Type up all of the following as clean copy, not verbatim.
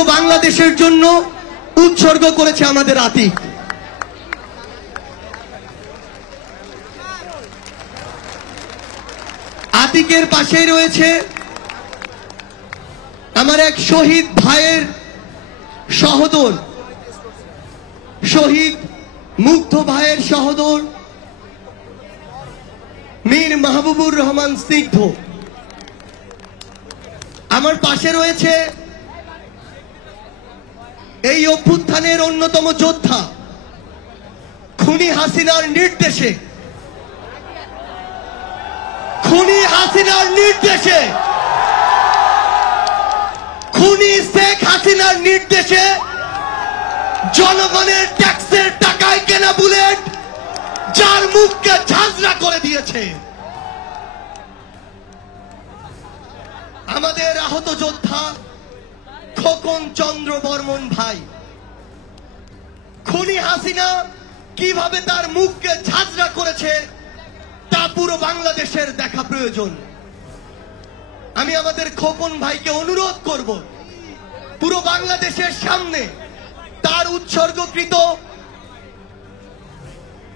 পুরো বাংলাদেশের জন্য উৎসর্গ করেছে আমাদের আতিক। আতিকের পাশেই রয়েছে আমার এক শহীদ ভাইয়ের সহোদর, শহীদ মুগ্ধ ভাইয়ের সহোদর মীর মাহবুবুর রহমান স্নিগ্ধ। আমার পাশে রয়েছে এই অভ্যুত্থানের অন্যতম যোদ্ধা, খুনি হাসিনার নির্দেশে খুনি শেখ হাসিনার নির্দেশে জনগণের ট্যাক্সের টাকায় কেনা বুলেট যার মুখকে ঝাঁঝরা করে দিয়েছে। আমাদের আহত যোদ্ধা খোকন চন্দ্র বর্মন ভাই, খুনি হাসিনা কিভাবে তার মুখকে ঝাঁঝরা করেছে তা পুরো বাংলাদেশের দেখা প্রয়োজন। আমি আমাদের খোকন ভাইকে অনুরোধ করব, পুরো বাংলাদেশের সামনে তার উৎসর্গকৃত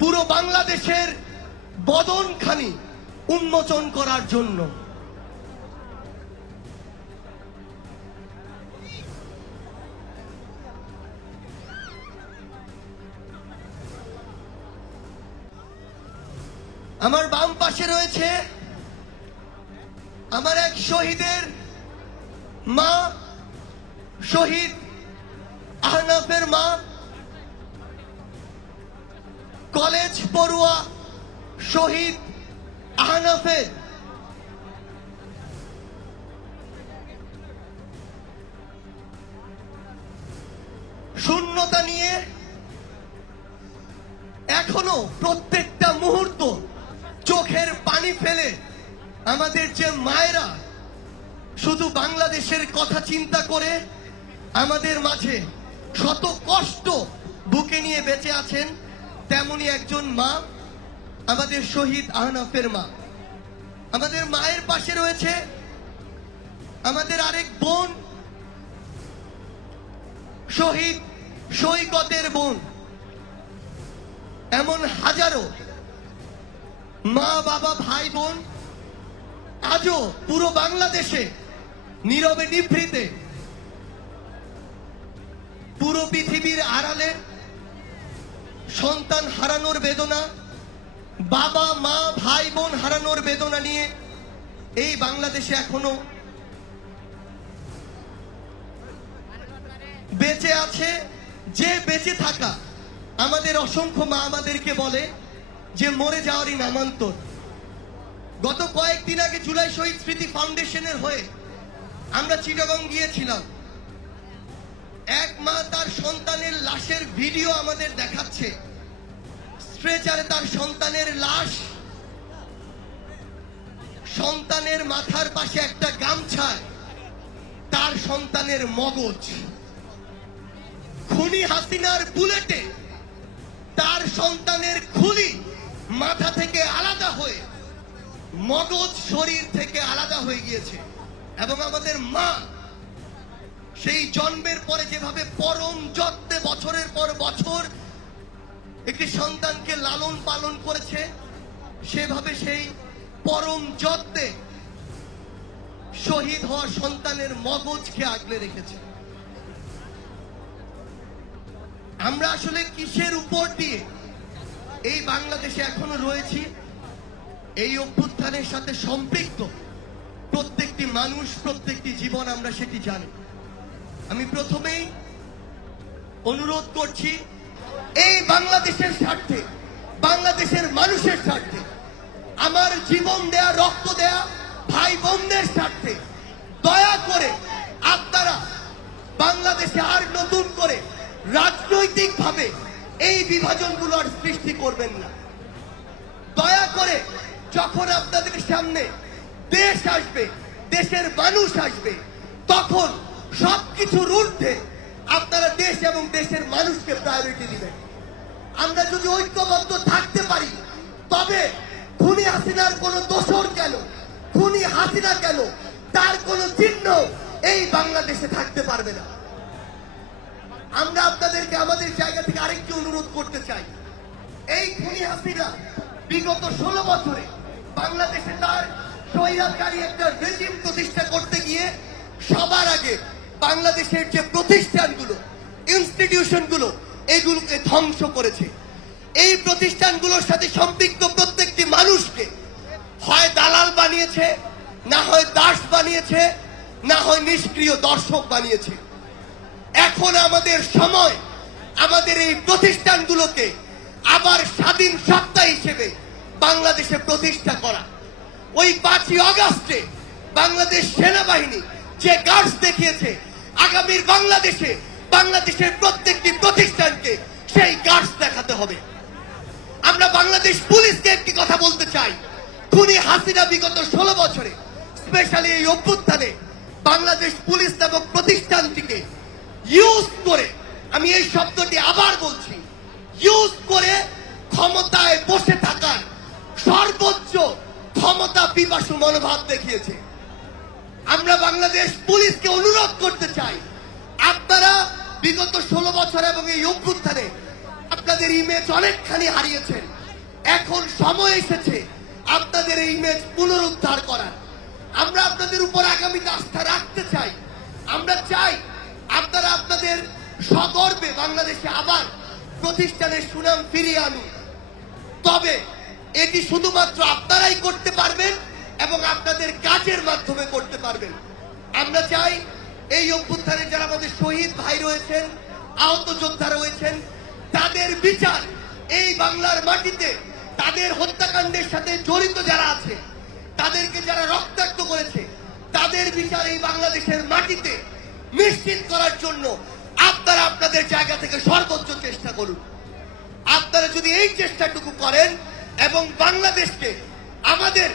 পুরো বাংলাদেশের বদনখানি উন্মোচন করার জন্য। আমার বাম পাশে রয়েছে আমার এক শহীদের মা, শহীদ আহনাফের মা, কলেজ পড়ুয়া শহীদ আহনাফের শূন্যতা নিয়ে এখনো প্রত্যেকটা মুহূর্ত চোখের পানি ফেলে আমাদের যে মায়েরা শুধু বাংলাদেশের কথা চিন্তা করে আমাদের মাঝে শত কষ্ট বুকে নিয়ে বেঁচে আছেন, তেমনি একজন মা আমাদের শহীদ আহনাফের মা। আমাদের মায়ের পাশে রয়েছে আমাদের আরেক বোন, শহীদ সৈকতের বোন। এমন হাজারো মা, বাবা, ভাই, বোন আজও পুরো বাংলাদেশে নীরবে নিভৃতে, পুরো পৃথিবীর আড়ালে সন্তান হারানোর বেদনা, বাবা, মা, ভাই, বোন হারানোর বেদনা নিয়ে এই বাংলাদেশে এখনো বেঁচে আছে। যে বেঁচে থাকা আমাদের অসংখ্য মা আমাদেরকে বলে যে মরে যাওয়ারই নামান্তর। গত কয়েকদিন আগে জুলাই শহীদ স্মৃতি ফাউন্ডেশনের হয়ে আমরা চিটাগং গিয়েছিলাম। এক মা তার সন্তানের লাশের ভিডিও আমাদের দেখাচ্ছে, স্ট্রেচারে তার সন্তানের লাশ, সন্তানের মাথার পাশে একটা গামছায় তার সন্তানের মগজ, খুনি হাসিনার বুলেটে তার সন্তানের খুলি মাথা থেকে আলাদা হয়ে মগজ শরীর থেকে আলাদা হয়ে গিয়েছে। এবং আমাদের মা সেই জন্মের পরে যেভাবে পরম যত্নে বছরের পর বছর একটি সন্তানকে লালন পালন করেছে, সেভাবে সেই পরম যত্নে শহীদ হওয়া সন্তানের মগজকে আগলে রেখেছে। আমরা আসলে কিসের উপর দিয়ে এই বাংলাদেশে এখনো রয়েছি? এই অভ্যুত্থানের সাথে সম্পৃক্ত প্রত্যেকটি মানুষ, প্রত্যেকটি জীবন, আমরা সেটি জানি। আমি প্রথমেই অনুরোধ করছি, এই বাংলাদেশের স্বার্থে, বাংলাদেশের মানুষের স্বার্থে, আমার জীবন দেয়া, রক্ত দেয়া ভাই বোনদের স্বার্থে দয়া করে আপনারা বাংলাদেশে আর নতুন করে রাজনৈতিকভাবে এই বিভাজনগুলো আর সৃষ্টি করবেন না। দয়া করে যখন আপনাদের সামনে দেশ আসবে, দেশের মানুষ আসবে, তখন সবকিছুর ঊর্ধ্বে আপনারা দেশ এবং দেশের মানুষকে প্রায়োরিটি দিবেন। আমরা যদি ঐক্যবদ্ধ থাকতে পারি, তবে খুনি হাসিনার কোনো দোসর কেন, খুনি হাসিনা কেন, তার কোনো চিহ্ন এই বাংলাদেশে থাকতে পারবে না। আমরা আপনাদেরকে আমাদের জায়গা থেকে আরেকটি অনুরোধ করতে চাই। এই খুনি হাসিনা বিগত 16 বছরে বাংলাদেশে তার স্বৈরাচারী একটা রেজিম প্রতিষ্ঠা করতে গিয়ে সবার আগে বাংলাদেশের যে প্রতিষ্ঠানগুলো, ইনস্টিটিউশনগুলো, এগুলোকে ধ্বংস করেছে। এই প্রতিষ্ঠানগুলোর সাথে সম্পৃক্ত প্রত্যেকটি মানুষকে হয় দালাল বানিয়েছে, না হয় দাস বানিয়েছে, না হয় নিষ্ক্রিয় দর্শক বানিয়েছে। এখন আমাদের সময় আমাদের এই প্রতিষ্ঠানগুলোকে আবার স্বাধীন সত্তা হিসেবে বাংলাদেশে প্রতিষ্ঠা করা। ওই 5ই আগস্টে বাংলাদেশ সেনাবাহিনী যে গার্ডস দেখিয়েছে, আগামীর বাংলাদেশে বাংলাদেশের প্রত্যেকটি প্রতিষ্ঠানকে সেই গার্ডস দেখাতে হবে। আমরা বাংলাদেশ পুলিশকে একটি কথা বলতে চাই, খুনি হাসিনা বিগত 16 বছরে স্পেশালি এই অভ্যুত্থানে বাংলাদেশ পুলিশ নামক প্রতিষ্ঠানটিকে ইউজ করে, আমি এই শব্দটি আবার বলছি, ইউজ করে ক্ষমতায় বসে থাকার সর্বোচ্চ ক্ষমতা পিপাসু মনোভাব দেখিয়েছে। আমরা বাংলাদেশ পুলিশকে অনুরোধ করতে চাই, আপনারা বিগত 16 বছর এবং এই অভ্যুত্থানে আপনাদের ইমেজ অনেকখানি হারিয়েছেন। এখন সময় এসেছে আপনাদের এই ইমেজ পুনরুদ্ধার করার। আমরা আপনাদের উপর আগামীতে আস্থা রাখতে চাই। আমরা চাই আপনারা আপনাদের সগর্বে বাংলাদেশে আবার প্রতিষ্ঠানের সুনাম ফিরিয়ে আনুন। তবে এটি শুধুমাত্র আপনারাই করতে পারবেন এবং আপনাদের কাজের মাধ্যমে করতে পারবেন। আমরা চাই এই অভ্যুত্থানে যারা আমাদের শহীদ ভাই রয়েছেন, আহত যোদ্ধা রয়েছেন, তাদের বিচার এই বাংলার মাটিতে, তাদের হত্যাকাণ্ডের সাথে জড়িত যারা আছে, তাদেরকে যারা রক্তাক্ত করেছে, তাদের বিচার এই বাংলাদেশের মাটিতে নিশ্চিত করার জন্য আপনারা আপনাদের জায়গা থেকে সর্বোচ্চ চেষ্টা করুন। আপনারা যদি এই চেষ্টাটুকু করেন এবং বাংলাদেশকে আমাদের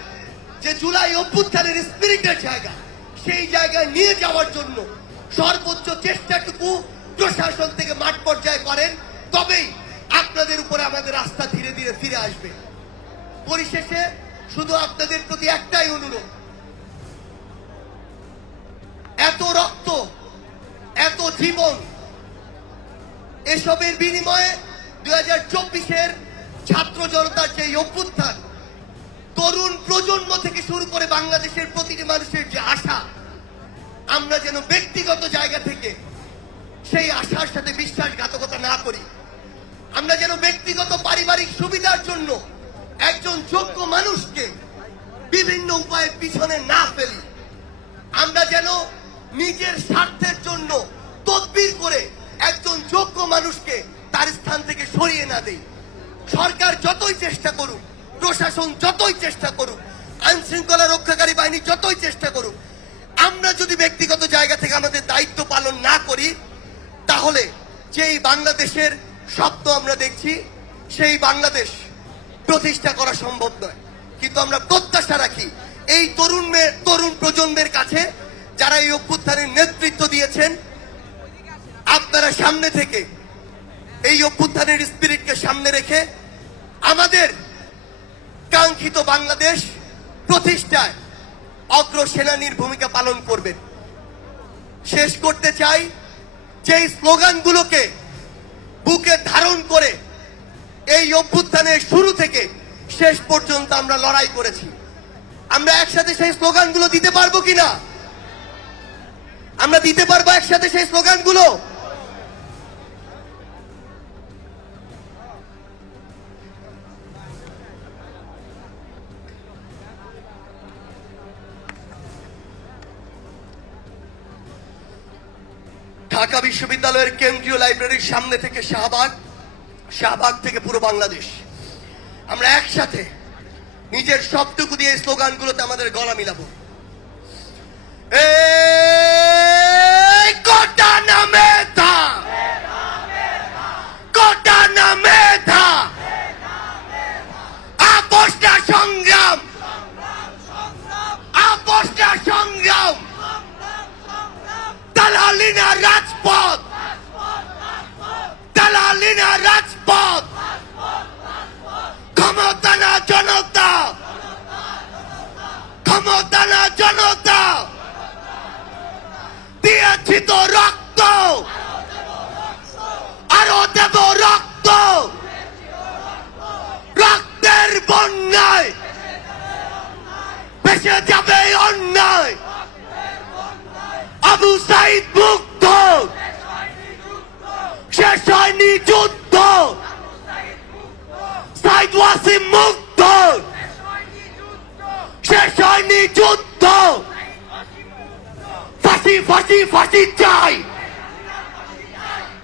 যে জুলাই অভ্যুত্থানের স্পিরিটের জায়গা, সেই জায়গায় নিয়ে যাওয়ার জন্য সর্বোচ্চ চেষ্টাটুকু প্রশাসন থেকে মাঠ পর্যায়ে করেন, তবেই আপনাদের উপরে আমাদের আস্থা ধীরে ধীরে ফিরে আসবে। পরিশেষে শুধু আপনাদের প্রতি একটাই অনুরোধ, এত রক্ত, এত জীবন, এসবের বিনিময়ে 2024-এর ছাত্র জনতার যে অভ্যুত্থান, তরুণ প্রজন্ম থেকে শুরু করে বাংলাদেশের প্রতিটি মানুষের যে আশা, আমরা যেন ব্যক্তিগত জায়গা থেকে সেই আশার সাথে বিশ্বাসঘাতকতা না করি। আমরা যেন ব্যক্তিগত পারিবারিক সুবিধার জন্য একজন যোগ্য মানুষকে বিভিন্ন উপায়ে পিছনে না ফেলি। আমরা যেন নিজের স্বার্থের জন্য তদবির করে একজন যোগ্য মানুষকে তার স্থান থেকে সরিয়ে না দেই। সরকার যতই চেষ্টা করুক, প্রশাসন যতই চেষ্টা করুক, আইন শৃঙ্খলা রক্ষাকারী বাহিনী যতই চেষ্টা করুক, আমরা যদি ব্যক্তিগত জায়গা থেকে আমাদের দায়িত্ব পালন না করি, তাহলে যেই বাংলাদেশের স্বপ্ন আমরা দেখছি, সেই বাংলাদেশ প্রতিষ্ঠা করা সম্ভব নয়। কিন্তু আমরা প্রত্যাশা রাখি এই তরুণ প্রজন্মের কাছে, যারা এই অভ্যুত্থানের নেতৃত্ব দিয়েছেন, আপনারা সামনে থেকে এই অভ্যুত্থানের স্পিরিটকে সামনে রেখে আমাদের কাঙ্ক্ষিত বাংলাদেশ প্রতিষ্ঠায় অগ্রসেনানীর ভূমিকা পালন করবেন। শেষ করতে চাই, যেই স্লোগানগুলোকে বুকে ধারণ করে এই অভ্যুত্থানের শুরু থেকে শেষ পর্যন্ত আমরা লড়াই করেছি, আমরা একসাথে সেই স্লোগানগুলো দিতে পারবো কিনা? আমরা দিতে পারবো একসাথে সেই স্লোগানগুলো? ঢাকা বিশ্ববিদ্যালয়ের কেন্দ্রীয় লাইব্রেরির সামনে থেকে শাহবাগ, শাহবাগ থেকে পুরো বাংলাদেশ, আমরা একসাথে নিজের সবটুকু দিয়ে স্লোগানগুলোতে আমাদের গলা মিলাবো। কোটা না মেধা, কোটা না মেধা, আপোষ না সংগ্রাম, আপোষ না সংগ্রাম, দালালি না রাজপথ, দালালি না রাজপথ, ক্ষমতা না জনতা, ক্ষমতা না জনতা, দিয়েছি তো রক্ত, শেষে যাবে অন্যায়, আবু সাইদ মুক্ত, শেষ হয়নি যুদ্ধ, সাইদ ওয়াসিম মুক্ত, শেষ হয়নি যুদ্ধ। ফাঁসি ফাঁসি ফাঁসি চাই,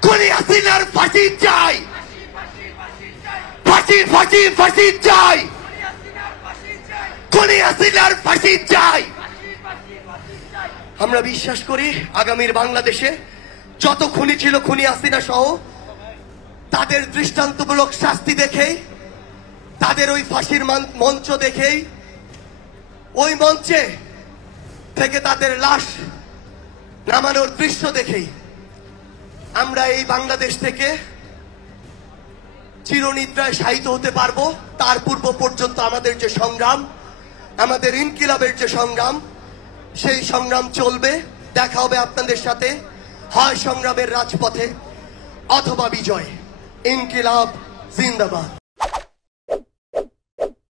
খুনি হাসিনার ফাঁসি চাই, ফাঁসি ফাঁসি ফাঁসি চাই, খুনি হাসিনার ফাঁসি চাই। আমরা বিশ্বাস করি আগামীর বাংলাদেশে যত খুনি ছিল, খুনি হাসিনা সহ, তাদের দৃষ্টান্তমূলক শাস্তি দেখেই, তাদের ওই ফাঁসির মঞ্চ দেখেই, ওই মঞ্চে থেকে তাদের লাশ নামানোর দৃশ্য দেখেই আমরা এই বাংলাদেশ থেকে চিরনিদ্রায় শায়িত হতে পারবো। তার পূর্ব পর্যন্ত আমাদের যে সংগ্রাম, আমাদের ইনকিলাবের যে সংগ্রাম, সেই সংগ্রাম চলবে। দেখা হবে আপনাদের সাথে হয় সংগ্রামের রাজপথে অথবা বিজয়। ইনকিলাব জিন্দাবাদ।